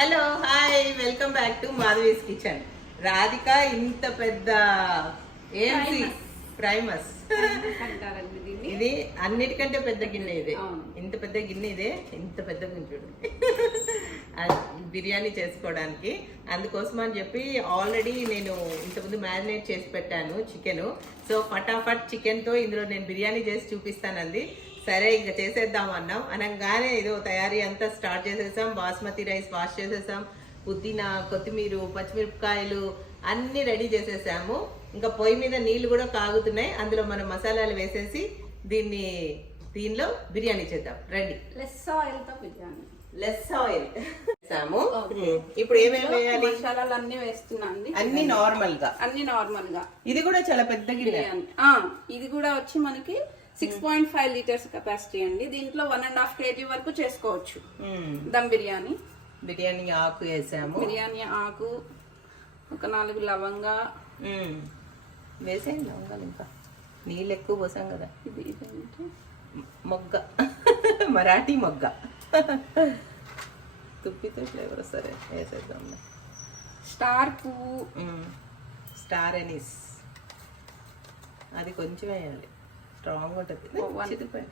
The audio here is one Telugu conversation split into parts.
Hello hi welcome back to Madhavi's kitchen Radhika ఇంత పెద్ద ఏంటి ప్రైమస్ ఇది అన్నిటికంటే పెద్ద గిన్నె ఇది. ఇంత పెద్ద గిన్నె ఇదే ఇంత పెద్ద అది బిర్యానీ చేసుకోవడానికి. అందుకోసం అని చెప్పి ఆల్రెడీ నేను ఇంతకుముందు మ్యారినేట్ చేసి పెట్టాను చికెన్ సో ఫటాఫట్ చికెన్తో ఇందులో నేను బిర్యానీ చేసి చూపిస్తానంది సరే ఇంకా చేసేద్దాం అన్నాం. అనగానే ఏదో తయారీ అంతా స్టార్ట్ చేసేసాం. బాస్మతి రైస్ వాష్ చేసేసాం. పుదీనా కొత్తిమీర పచ్చిమిరపకాయలు అన్ని రెడీ చేసేసాము. ఇంకా పొయ్యి మీద నీళ్ళు కూడా కాగుతున్నాయి. అందులో మనం మసాలాలు వేసేసి దీన్ని దీనిలో బిర్యానీ చేద్దాం. రండి. లెస్ ఆయిల్తో బిర్యానీ. లెస్ ఆయిల్ వేసాము. ఇప్పుడు ఏమేమి వేయాలి? మసాలాలు అన్ని వేస్తున్నా అండి. అన్ని నార్మల్గా. అన్ని నార్మల్గా. ఇది కూడా చాలా పెద్ద గిన్నె. బిర్యానీ. ఇది కూడా వచ్చి మనకి six point five litres capacity అండి. దీంట్లో వన్ అండ్ హాఫ్ కేజీ వరకు చేసుకోవచ్చు. దమ్ బిర్యానీ. బిర్యానీ ఆకు వేసాము. బిర్యానీ ఆకు ఒక నాలుగు లవంగా. వేసేయండి లవంగాలు ఇంకా. నీళ్ళు ఎక్కువ పోసాం కదా. ఇది మొగ్గ. మరాఠీ మొగ్గ. తుప్పితే ఫ్లేవర్ సరే వేసేద్దాం. స్టార్ పువ్వు. Star anise. అది కొంచెం వేయాలి. స్ట్రాంగ్ ఉంటుంది. ఓ, one. చిదిపోయి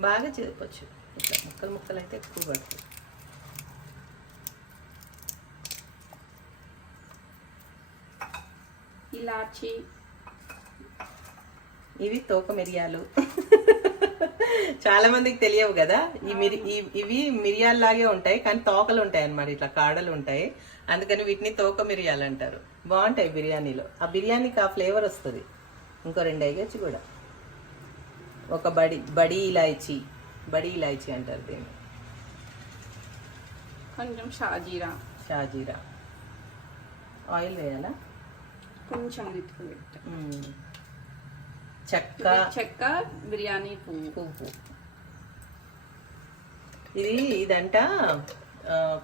బాగా చిదిపచ్చు ఇట్లా ముక్కలు ముక్కలు అయితే ఎక్కువ పడుతుంది ఇలాచి. ఇవి తోక మిరియాలు. చాలా మందికి తెలియవు కదా? ఈ మిరి ఇవి మిరియాల్లాగే ఉంటాయి కానీ తోకలు ఉంటాయి అన్నమాట. ఇట్లా కాడలు ఉంటాయి. అందుకని వీటిని తోక మిరియాలు అంటారు. బాగుంటాయి బిర్యానీలో. ఆ బిర్యానీకి ఆ ఫ్లేవర్ వస్తుంది. ఇంకో రెండు అయ్యొచ్చు కూడా. ఒక బడి బడి ఇలాయచి బడి ఇలాయచి అంటారు దీన్ని. కొంచెం షాజీరా. షాజీరా. ఆయిల్ వేయాలా? కొంచెం. చెక్క. చెక్క బిర్యానీ పువ్వు. పువ్వు. ఇది ఇదంట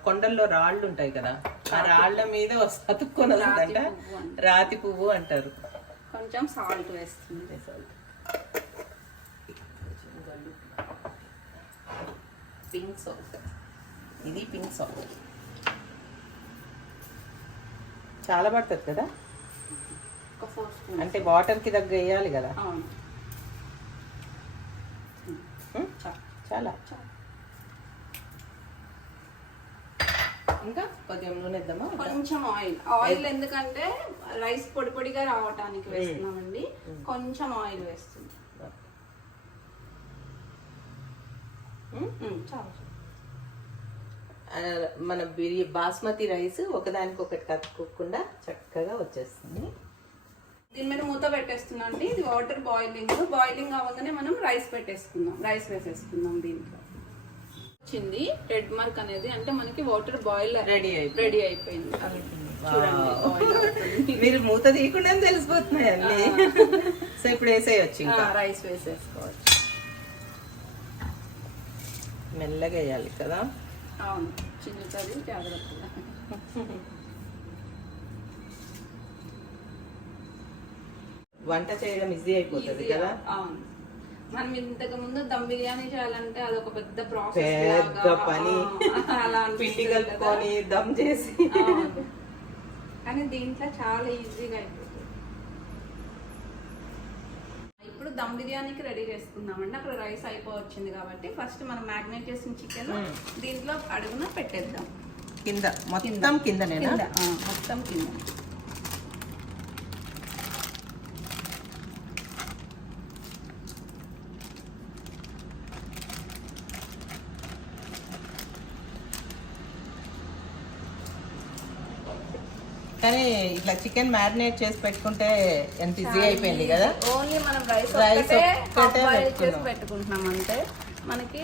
కొండల్లో రాళ్ళు ఉంటాయి కదా ఆ రాళ్ళ మీద అతుక్కొని వస్తుందంట రాతి పువ్వు అంటారు. కొంచెం సాల్ట్ వేస్తుంది. పింక్ సాల్ట్ ఇది పింక్ సాల్ట్ చాలా పడుతుంది కదా? ఒక ఫోర్ స్పూన్ అంటే వాటర్కి దగ్గర వేయాలి కదా? చాలు. ఇంకా కొద్దిగా నూనె కొంచెం ఆయిల్ ఆయిల్ ఎందుకంటే రైస్ పొడి పొడిగా రావటానికి వేస్తున్నామండి. కొంచెం ఆయిల్ వేస్తుంది ఉం? ఉమ్, చాలు చాలు. ఆ, మన బిర్యా బాస్మతి రైస్ ఒకదానికొకటి కట్టుకోకుండా చక్కగా వచ్చేస్తుంది. దీని మీద మూత పెట్టేస్తున్నా అండి. ఇది వాటర్ బాయిలింగ్. బాయిలింగ్ అవ్వగానే మనం రైస్ పెట్టేసుకుందాం. రైస్ వేసేసుకుందాం దీంట్లో. వచ్చింది. రెడ్ మార్క్ అనేది అంటే మనకి వాటర్ బాయిల్ రెడీ అయిపోయింది. రెడీ అయిపోయింది. మీరు మూత తీయకుండా తెలిసిపోతున్నాయి అన్ని సో ఇప్పుడు వేసేయచ్చు ఇంకా. రైస్ వేసేసుకోవచ్చు. మెల్లగా వేయాలి కదా? అవును చిన్నుతుంది జాగ్రత్తగా. వంట చేయడం ఈజీ అయిపోతుంది కదా? అవును. మనం ఇంతకు ముందు దమ్ బిర్యానీ చేయాలంటే అదొక పెద్ద ప్రాసెస్ పెద్ద పని. అలా పిండి. కలుపుకొని దమ్ చేసి. కానీ దీంట్లో చాలా ఈజీగా అయిపోతుంది ఇప్పుడు దమ్ బిర్యానీకి రెడీ చేసుకుందామండి. అక్కడ రైస్ అయిపోవచ్చింది కాబట్టి ఫస్ట్ మనం మ్యాగ్నేట్ చేసిన చికెన్ దీంట్లో అడుగున పెట్టేద్దాం. కింద. మొత్తం కింద. మొత్తం కింద. కానీ ఇట్లా చికెన్ మ్యారినేట్ చేసి పెట్టుకుంటే ఎంత ఈజీ అయిపోయింది కదా? ఓన్లీ మనం రైస్ ఒక్కటే బాయిల్ చేసి. పెట్టుకుంటున్నాం అంటే మనకి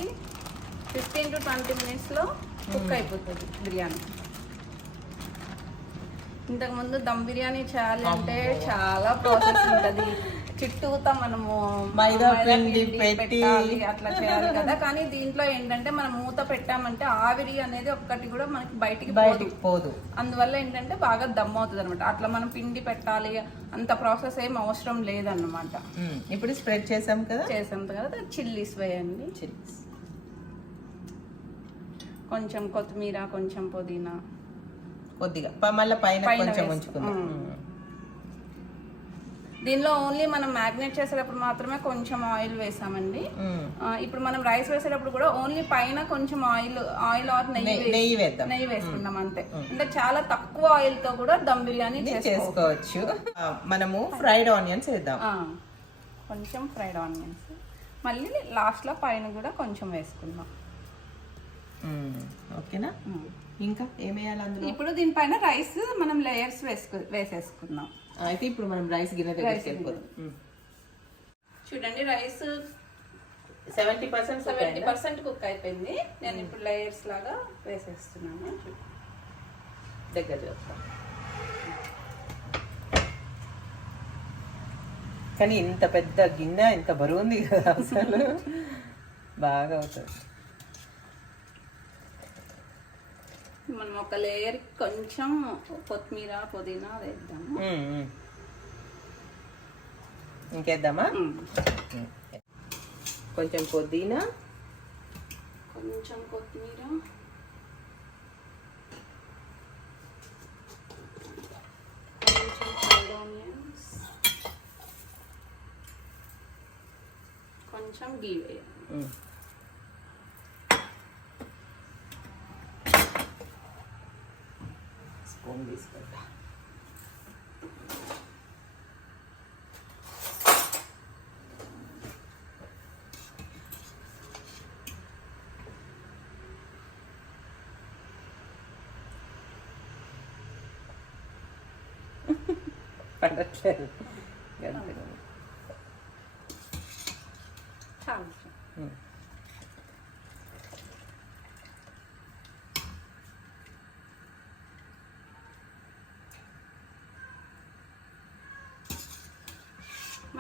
ఫిఫ్టీన్ టు ట్వంటీ మినిట్స్లో కుక్ అయిపోతుంది బిర్యానీ. ఇంతకు ముందు దమ్ బిర్యానీ చేయాలి అంటే చాలా ప్రాసెస్ ఉంటది. చుట్టూతా మనము మైదా పిండి పెట్టి- అట్లా చేయాలి కదా. కానీ దీంట్లో ఏంటంటే మనం మూత పెట్టామంటే ఆవిరి అనేది ఒక్కటి కూడా మనకి బయటికి పోదు. బయటికి పోదు. అందువల్ల ఏంటంటే బాగా దమ్ అవుతుంది అనమాట అట్లా మనం పిండి పెట్టాలి అంత ప్రాసెస్ ఏం అవసరం లేదన్నమాట. ఇప్పుడు స్ప్రెడ్ చేసాం కదా? చేసాం కదా చిల్లీస్ వేయండి. చిల్లీస్. కొంచెం కొత్తిమీర కొంచెం పుదీనా. కొద్దిగా. మళ్ళీ పైన కొంచెం. ఉంచుకుందాం. దీనిలో ఓన్లీ మనం మ్యాగ్నేట్ చేసేటప్పుడు మాత్రమే కొంచెం ఆయిల్ వేసామండి. ఇప్పుడు మనం రైస్ వేసేటప్పుడు కూడా ఓన్లీ పైన కొంచెం ఆయిల్ ఆయిల్ ఆర్ నెయ్యి నెయ్యి- వేసి- నెయ్యి వేద్దాం. నెయ్యి వేసుకుందాం అంతే. అంటే చాలా తక్కువ ఆయిల్తో కూడా దమ్ బిర్యానీ చేసుకోవచ్చు. మనము ఫ్రైడ్ ఆనియన్స్ వేద్దాం. కొంచెం ఫ్రైడ్ ఆనియన్స్ మళ్ళీ లాస్ట్లో పైన కూడా కొంచెం వేసుకుందాం. ఓకేనా. ఇంకా ఏం వేయాలి అందులో? ఇప్పుడు దీనిపైన రైస్ మనం లేయర్స్ వేసుకు వేసేసుకుందాం. అయితే ఇప్పుడు మనం రైస్ గిన్నె దగ్గరికి వెళ్ళిపోదాం. చూడంండి rice seventy percent seventy percent cook అయిపోయింది. నేను ఇప్పుడు లేయర్స్ లాగా వేసేస్తున్నాను. దగ్గర కానీ ఇంత పెద్ద గిన్నె ఇంత బరువు ఉంది కదా అసలు. బాగా అవుతుంది. మనం ఒక లేయర్ కొంచెం కొత్తిమీర పుదీనా వేద్దాము. ఇంకేద్దామా. కొంచెం పుదీనా. కొంచెం కొత్తిమీర. కొంచెం గీ వేయాలి. మ్మ్. స్పూన్ తీసుకుంటా పడట్లేదు గంటగా. చాలు మ్మ్.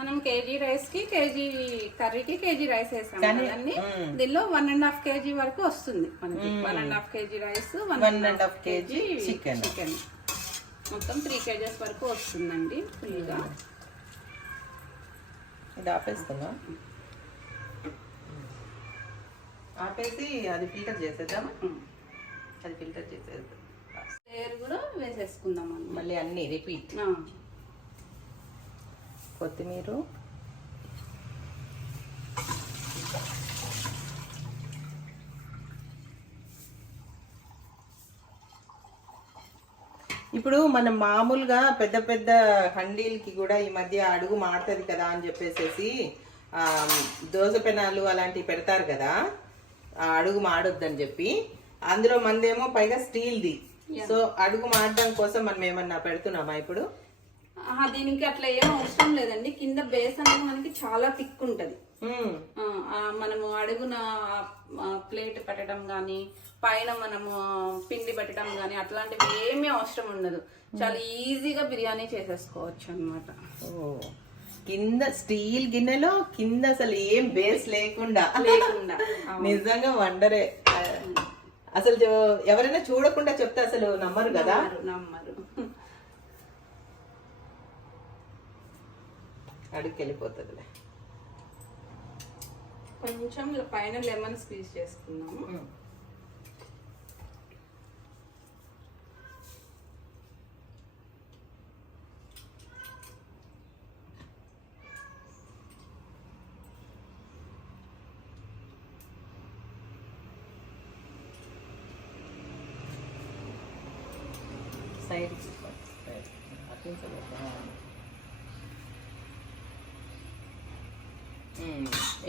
మనం కేజీ రైస్కి కేజీ కర్రీకి కేజీ రైస్ వేసాం కదండి మ్మ్. దీనిలో వన్ అండ్ హాఫ్ కేజీ వరకు వస్తుంది మనకి. One and half KG rice one and half kg chicken. Chicken మొత్తం త్రీ కేజెస్ వరకు వస్తుందండి ఫుల్గా. ఇది ఆపేస్తున్నా ఆపేసి అది ఫిల్టర్ చేసేద్దామా అది ఫిల్టర్ చేసేద్దాం. లేయర్ కూడా వేసేసుకుందాం మళ్ళీ అన్ని రిపీట్ కొత్తిమీర. ఇప్పుడు మనం మామూలుగా పెద్ద పెద్ద హండీలకి కూడా ఈ మధ్య అడుగు మాడుతుంది కదా అని చెప్పేసేసి ఆ, దోస పెనాలు అలాంటివి పెడతారు కదా ఆ అడుగు మాడొద్దని చెప్పి. అందులో మందేమో పైగా స్టీల్ది. సో అడుగు మాడడం కోసం మనం ఏమన్నా పెడుతున్నామా ఇప్పుడు? దీనికి అట్లా ఏం అవసరం లేదండి. కింద బేస్ అనేది మనకి చాలా థిక్ ఉంటది. మనము అడుగున ప్లేట్ పెట్టడం కానీ పైన మనము పిండి పెట్టడం కానీ అట్లాంటివి ఏమీ అవసరం ఉండదు. చాలా ఈజీగా బిర్యానీ చేసేసుకోవచ్చు అనమాట ఓ కింద స్టీల్ గిన్నెలో కింద అసలు ఏం బేస్ లేకుండా. లేకుండా నిజంగా వండరే. అసలు ఎవరైనా చూడకుండా చెప్తే అసలు నమ్మరు కదా? నమ్మరు, అడుగుకి వెళ్ళిపోతుందిలే కొంచెం పైన లెమన్ స్క్వీజ్ చేసుకున్నాము ఉమ్. సైడ్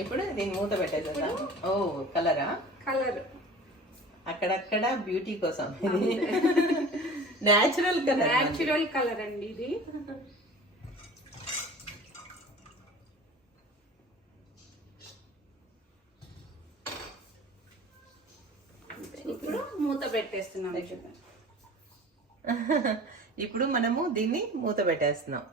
ఇప్పుడు దీన్ని మూత పెట్టేదా ఓ కలరా? కలర్. అక్కడక్కడ బ్యూటీ కోసం. న్యాచురల్ కలర్ న్యాచురల్ కలర్ అండి ఇది. ఇప్పుడు మూత పెట్టేస్తున్నాం. ఇప్పుడు మనము దీన్ని మూత పెట్టేస్తున్నాం.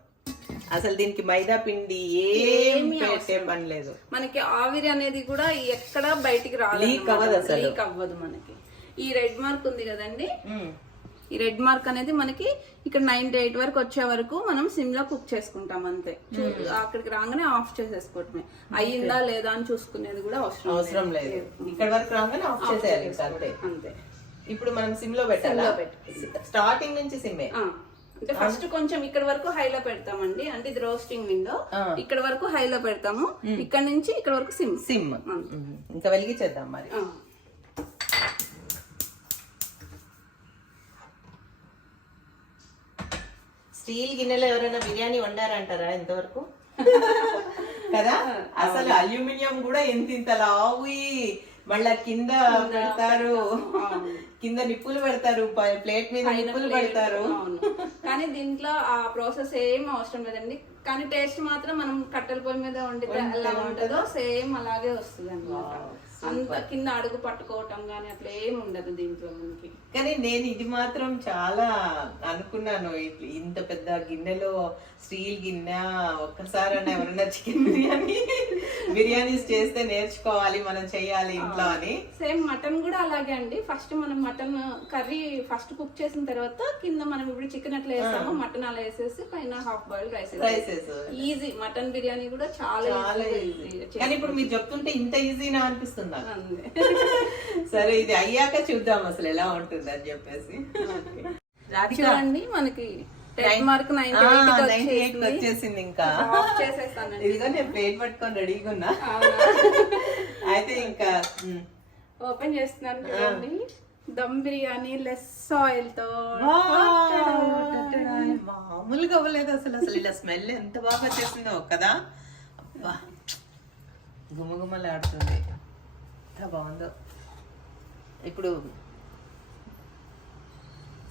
అసలు దీనికి మైదా పిండి ఏం పెట్టే పని లేదు. మనకి ఆవిరి అనేది కూడా ఎక్కడ బయటికి రాదు అవ్వదు అసలు. లీక్ అవ్వదు మనకి. ఈ రెడ్ మార్క్ ఉంది కదండి? ఈ రెడ్ మార్క్ అనేది మనకి ఇక్కడ నైన్టీ ఎయిట్ వరకు వచ్చే వరకు మనం సిమ్లో కుక్ చేసుకుంటాం అంతే. అక్కడికి రాగానే ఆఫ్ చేసేసుకోవటమే. అయ్యిందా లేదా అని చూసుకునేది కూడా అవసరం అవసరం లేదు. ఇక్కడ వరకు రాగానే ఆఫ్ చేసేయాలి అంతే. అంతే. ఇప్పుడు మనం సిమ్లో పెట్టాలా. స్టార్టింగ్ నుంచి సిమ్మే. ఆ, అంటే ఫస్ట్ కొంచెం ఇక్కడ వరకు హైలో పెడతామండి. అంటే ఇది రోస్టింగ్ విండో. ఇక్కడ వరకు హైలో పెడతాము. ఇక్కడ నుంచి ఇక్కడ వరకు సిమ్. సిమ్. ఇంకా వెలిగించేద్దాం మరి. స్టీల్ గిన్నెలో ఎవరైనా బిర్యానీ వండారంటారా ఇంతవరకు? కదా? అసలు అల్యూమినియం కూడా ఎంత ఇంత లావి మళ్ళా కింద పెడతారు. కింద నిప్పులు పెడతారు ప్లేట్ మీద నిప్పులు పెడతారు. కానీ దీంట్లో ఆ ప్రాసెస్ ఏం అవసరం లేదండి. కానీ టేస్ట్ మాత్రం మనం కట్టెల పొయ్యి మీద వండితే ఎలా ఉంటుందో సేమ్ అలాగే వస్తుంది అనమాట అంత కింద అడుగు పట్టుకోవటం కానీ అట్లా ఏం ఉండదు దీంట్లో మనకి. కానీ నేను ఇది మాత్రం చాలా అనుకున్నాను ఇంత పెద్ద గిన్నెలో స్టీల్ గిన్నె ఒక్కసారైనా ఎవరైనా చికెన్ బిర్యానీ బిర్యానీస్ చేస్తే నేర్చుకోవాలి మనం చేయాలి ఇంట్లో అని. సేమ్ మటన్ కూడా అలాగే అండి. ఫస్ట్ మనం మటన్ కర్రీ ఫస్ట్ కుక్ చేసిన తర్వాత కింద మనం ఇప్పుడు చికెన్ ఎట్లా వేస్తామో మటన్ అలా వేసేసి పైన half boil rice rices easy. Mutton biryani కూడా చాలా చాలా easy. కానీ ఇప్పుడు మీరు చెప్తుంటే ఇంత ఈజీనా అనిపిస్తుంది. సరే ఇది అయ్యాక చూద్దాం అసలు ఎలా ఉంటుంది అని చెప్పేసి చూడండి మనకి రెడ్ మార్క్ నైన్ ఆ, 98 కి వచ్చేసింది. ఇంకా. ఇదిగో నేను ప్లేట్ పట్టుకొని రెడీగా ఉన్నా. అయితే ఇంకా. ఓపెన్ చేస్తున్నాను చూడండి. దమ్ బిర్యానీ లెస్ ఆయిల్తో. మామూలుగా అవ్వలేదు అసలు. అసలు ఇలా స్మెల్ ఎంత బాగా వచ్చేసిందో కదా. అబ్బా. గుమగుమలాడుతుంది. ఎంత బాగుందో. ఇప్పుడు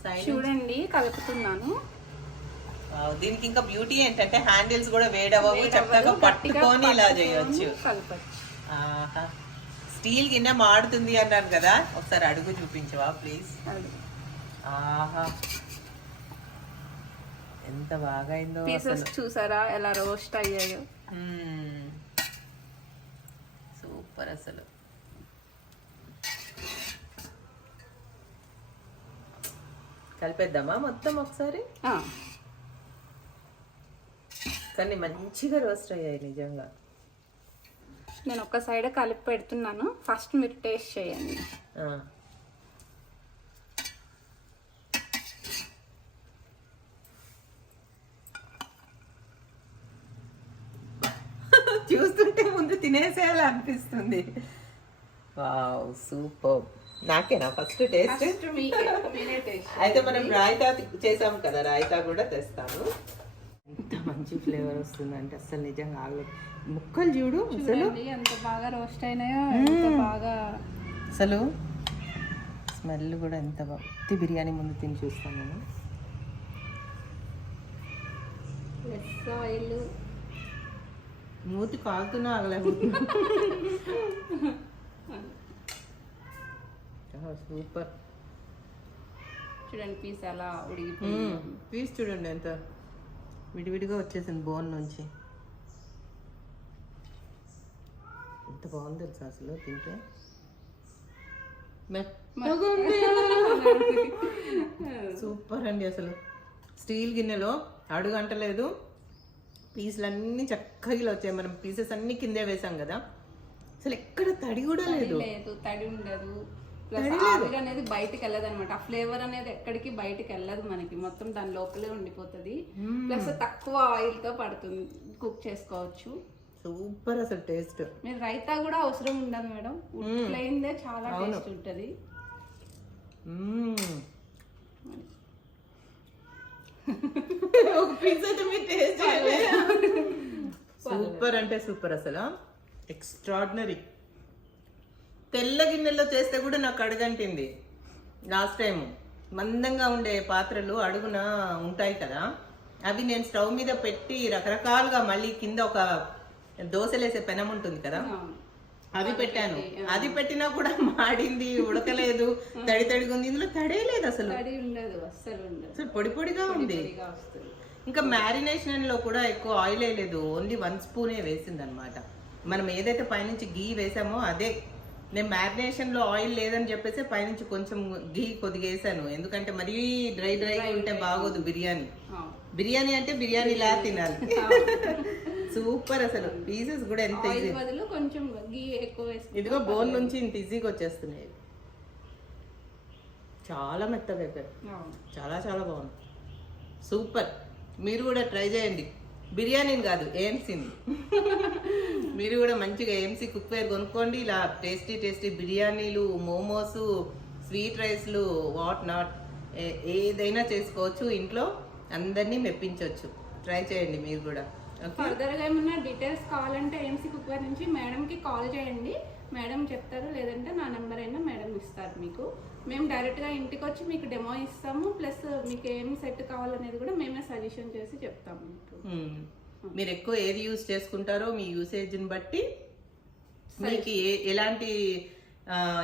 సైడ్ చూడండి కలుపుతున్నాను. దీనికి ఇంకా బ్యూటీ ఏంటంటే హ్యాండిల్స్ కూడా వేడవవు చక్కగా పట్టుకొని ఇలా చేయొచ్చు. స్టీల్ గిన్నె మాడుతుంది అన్నాను కదా ఒకసారి అడుగు చూపించవా ప్లీజ్ ఆహా. ఎంత బాగా అయిందో పీసెస్ చూసారా ఎలా రోస్ట్ అయ్యాయో? సూపర్ అసలు. కలిపేద్దామా మొత్తం ఒకసారి? కానీ మంచిగా రోస్ట్ అయ్యాయి నిజంగా. నేను ఒక సైడ్ కలిపి పెడుతున్నాను. ఫస్ట్ మీరు టేస్ట్ చేయండి. చూస్తుంటే ముందు తినేసేయాలి అనిపిస్తుంది. Wow super. నాకేనా first taste? అయితే మనం రాయితా చేసాం కదా రాయితా కూడా తెస్తాను. ఎంత మంచి ఫ్లేవర్ వస్తుందంటే అసలు నిజంగా ఆగలేదు ముక్కలు చూడు అసలు. ఎంత బాగా రోస్ట్ అయినాయో ఎంత బాగా అసలు స్మెల్ కూడా ఎంత బాగా ఉత్తి బిర్యానీ ముందు తిని చూస్తాను నేను. Less oil. మూతి కాలుతున్నా ఆగలేదు సూపర్. చూడండి పీస్ అలా ఉడిగిపోయింది పీస్ చూడండి ఎంత. విడివిడిగా వచ్చేసింది బోన్ నుంచి. ఎంత బాగుంది తెలుసా అసలు తింటే? సూపర్ అండి అసలు. స్టీల్ గిన్నెలో అడుగు అంటలేదు పీసులు అన్ని చక్కగా వచ్చాయి. మనం పీసెస్ అన్ని కిందే వేసాం కదా. అసలు ఎక్కడ తడి కూడా లేదు తడి ఉండదు. ప్లస్ ఆవిరి అనేది బయటికి వెళ్ళదు అనమాట ఆ ఫ్లేవర్ అనేది ఎక్కడికి బయటికి వెళ్ళదు మనకి. మొత్తం దాని లోపలే ఉండిపోతుంది. ప్లస్ తక్కువ ఆయిల్తో పడుతుంది. కుక్ చేసుకోవచ్చు. సూపర్ అసలు టేస్ట్. మీరు రైతా కూడా అవసరం ఉండదు మేడం. ప్లెయిన్ దే చాలా టేస్ట్ ఉంటది. ఒక పీస్ అయితే మీరు టేస్ట్ సూపర్ అంటే సూపర్ అసలు. ఎక్స్ట్రాడినరీ తెల్ల గిన్నెల్లో చేస్తే కూడా నాకు అడుగంటింది. లాస్ట్ టైం మందంగా ఉండే పాత్రలు అడుగున ఉంటాయి కదా. అవి నేను స్టవ్ మీద పెట్టి రకరకాలుగా మళ్ళీ కింద ఒక దోశలేసే పెనం ఉంటుంది కదా. అది పెట్టాను. అది పెట్టినా. కూడా మాడింది ఉడకలేదు తడి తడిగా ఉంది. ఇందులో తడే లేదు అసలు. అసలు పొడి పొడిగా ఉంది. ఇంకా మ్యారినేషన్లో కూడా ఎక్కువ ఆయిల్ వేయలేదు ఓన్లీ వన్ స్పూనే వేసింది అనమాట మనం ఏదైతే పైనుంచి గీ వేసామో అదే. నేను మ్యారినేషన్లో ఆయిల్ లేదని చెప్పేసి పైనుంచి కొంచెం ఘీ కొద్దిగా వేసాను ఎందుకంటే మరీ డ్రై డ్రై ఉంటే బాగోదు బిర్యానీ. బిర్యానీ అంటే బిర్యానీ లా తినాలి. సూపర్ అసలు. పీసెస్ కూడా ఎంత ఈజీ కొంచెం గీ ఎక్కువ ఇదిగో బోన్ నుంచి ఇంత ఈజీగా వచ్చేస్తున్నాయి. చాలా మెత్తగా అయిపోయాయి. చాలా చాలా బాగుంది. సూపర్. మీరు కూడా ట్రై చేయండి. బిర్యానీని కాదు ఏఎంసీని మీరు కూడా మంచిగా ఏఎంసీ కుక్వేర్ కొనుక్కోండి. ఇలా టేస్టీ టేస్టీ బిర్యానీలు మోమోస్ స్వీట్ రైస్లు వాట్ నాట్ ఏదైనా చేసుకోవచ్చు. ఇంట్లో అందరినీ మెప్పించవచ్చు. ట్రై చేయండి మీరు కూడా. ఫర్దర్గా ఏమన్నా డీటెయిల్స్ కావాలంటే ఏఎంసీ కుక్వేర్ నుంచి మేడంకి కాల్ చేయండి. మేడం చెప్తారు లేదంటే నా నెంబర్ ఇస్తారు మీకు. మేము డైరెక్ట్గా ఇంటికి వచ్చి మీకు డెమో ఇస్తాము ప్లస్ మీకు ఏం సెట్ కావాలనేది కూడా మేమే సజెషన్ చేసి చెప్తాము మీకు. మీరు ఎక్కువ ఏది యూస్ చేసుకుంటారో మీ యూసేజ్ని బట్టి మీకు ఏ- ఎలాంటి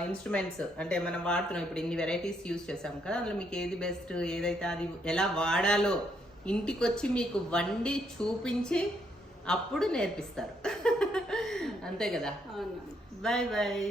ఇన్స్ట్రుమెంట్స్ అంటే మనం వాడుతున్నాం ఇప్పుడు ఇన్ని వెరైటీస్ యూస్ చేసాం కదా అందులో మీకు ఏది బెస్ట్ ఏదైతే అది ఎలా వాడాలో ఇంటికి వచ్చి మీకు వండి చూపించి అప్పుడు నేర్పిస్తారు. అంతే కదా? Bye bye